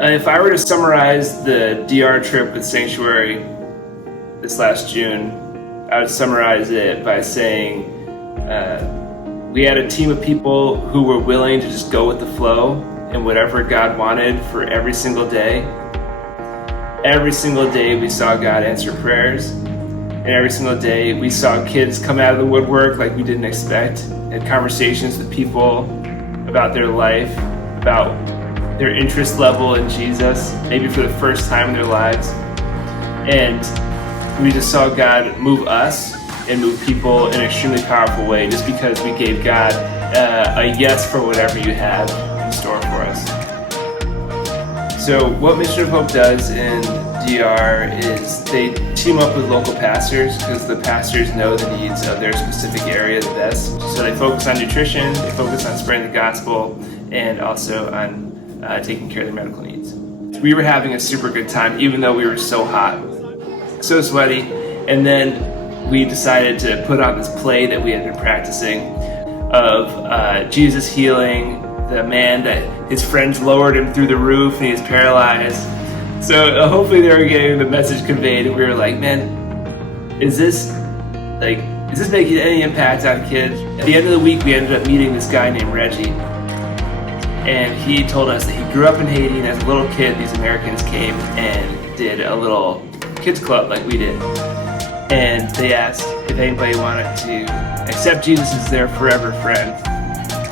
If I were to summarize the DR trip with Sanctuary this last June, I would summarize it by saying we had a team of people who were willing to just go with the flow and whatever God wanted for every single day. Every single day we saw God answer prayers, and every single day we saw kids come out of the woodwork like we didn't expect, had conversations with people about their life, about their interest level in Jesus, maybe for the first time in their lives. And we just saw God move us and move people in an extremely powerful way just because we gave God a yes for whatever you have in store for us. So what Mission of Hope does in DR is they team up with local pastors because the pastors know the needs of their specific area the best. So they focus on nutrition, they focus on spreading the gospel, and also on taking care of their medical needs. We were having a super good time, even though we were so hot, so sweaty. And then we decided to put on this play that we had been practicing of Jesus healing the man that his friends lowered him through the roof and he was paralyzed. So hopefully they were getting the message conveyed. And we were like, man, is this making any impact on kids? At the end of the week, we ended up meeting this guy named Reggie. And he told us that he grew up in Haiti, and as a little kid, these Americans came and did a little kids club like we did. And they asked if anybody wanted to accept Jesus as their forever friend.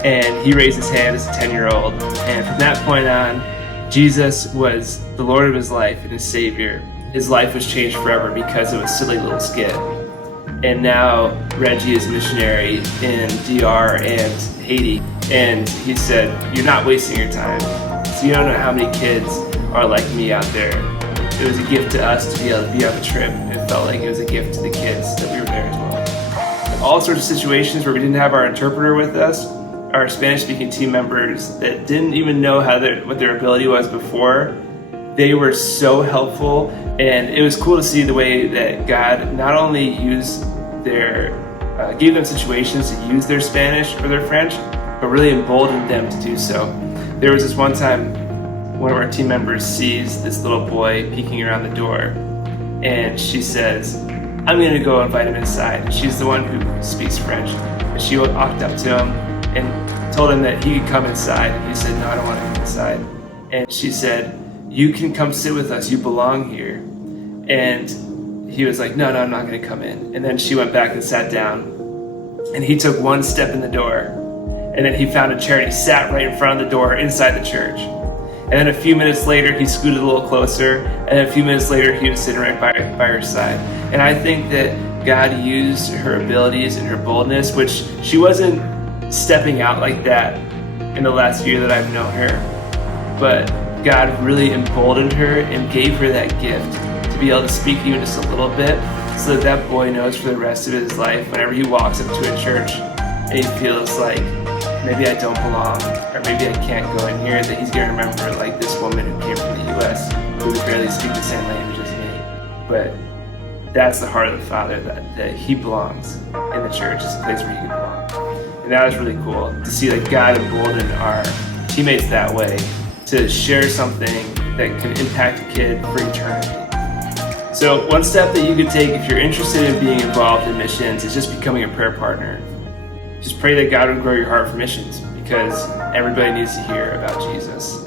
And he raised his hand as a 10-year-old. And from that point on, Jesus was the Lord of his life and his Savior. His life was changed forever because of a silly little skit. And now Reggie is a missionary in DR and Haiti. And he said, you're not wasting your time. So you don't know how many kids are like me out there. It was a gift to us to be able to be on the trip. It felt like it was a gift to the kids that we were there as well. All sorts of situations where we didn't have our interpreter with us, our Spanish-speaking team members that didn't even know what their ability was before, they were so helpful. And it was cool to see the way that God not only gave them situations to use their Spanish or their French, but really emboldened them to do so. There was this one time one of our team members sees this little boy peeking around the door, and she says, I'm gonna go invite him inside. And she's the one who speaks French. And she walked up to him and told him that he could come inside, and he said, no, I don't want to come inside. And she said, you can come sit with us, you belong here. And he was like, no, I'm not gonna come in. And then she went back and sat down, and he took one step in the door. And then he found a chair and he sat right in front of the door inside the church. And then a few minutes later, he scooted a little closer. And then a few minutes later, he was sitting right by her side. And I think that God used her abilities and her boldness, which she wasn't stepping out like that in the last year that I've known her. But God really emboldened her and gave her that gift to be able to speak even just a little bit, so that that boy knows for the rest of his life, whenever he walks up to a church and he feels like, maybe I don't belong, or maybe I can't go in here, that he's going to remember like this woman who came from the U.S. who would barely speak the same language as me. But that's the heart of the Father, that he belongs in the church. It's a place where he can belong. And that was really cool to see that God emboldened our teammates that way to share something that can impact a kid for eternity. So one step that you could take if you're interested in being involved in missions is just becoming a prayer partner. Just pray that God would grow your heart for missions, because everybody needs to hear about Jesus.